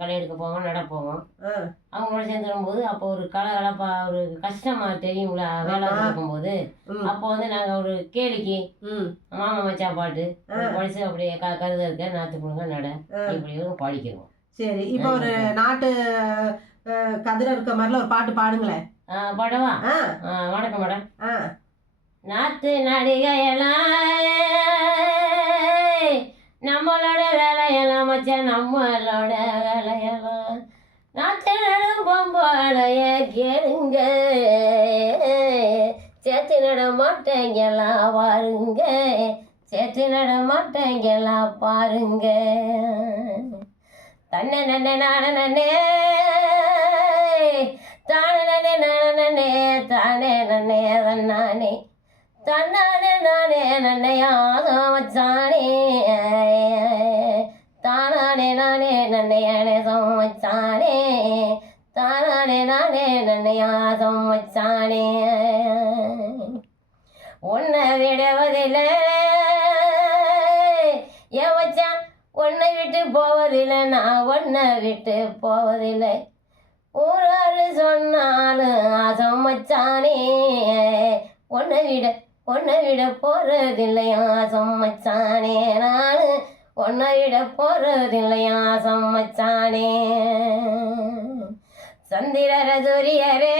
களை எடுக்க போவோம், நட போவோம். அவங்களோட சேர்ந்துருக்கும்போது அப்போ ஒரு கலகலப்பா ஒரு கஷ்டமாக தெரியுங்களா வேலை இருக்கும்போது. அப்போ வந்து நாங்கள் ஒரு கேளிக்கு மாமா மச்சா பாட்டு படிச்சு அப்படியே கருத இருக்க நாற்று கொடுங்க நட இப்படி பாடிக்கிறோம். சரி, இப்போ ஒரு நாட்டு கதிர இருக்க மாதிரில ஒரு பாட்டு பாடுங்களேன். பாடவா? வணக்கம் மேடம். நாத்து நடிகையெல்லாம் நம்மளோட வேலையெல்லாம் மச்சான், நம்மளோட வேலையெல்லாம் நாத்து நடும் பொம்பளைய கேளுங்க, சேர்த்து நட மாட்டேங்கெல்லாம் பாருங்க, சேர்த்து நட மாட்டேங்கெல்லாம் பாருங்க. தன்னை நன்னே நான நன்னே தானே நன்னே நான நன்னே தானே நன்னே தன்னானே தன்னானே நானே நன்னையாக வச்சானே தானானே நானே நன்னையானே சமைச்சானே தானானே நானே நன்னையாக வச்சானே. உன்னை விடுவதில்லை ஏன் வச்சான், உன்னை விட்டு போவதில்லை, நான் உன்னை விட்டு போவதில்லை. ஊராரு சொன்னாலும் சமைச்சானே உன்னை விட போறதில்லையா சமைச்சானே, நான் உன்னை விட போறதில்லையா சமைச்சானே. சந்திரர சூரியரே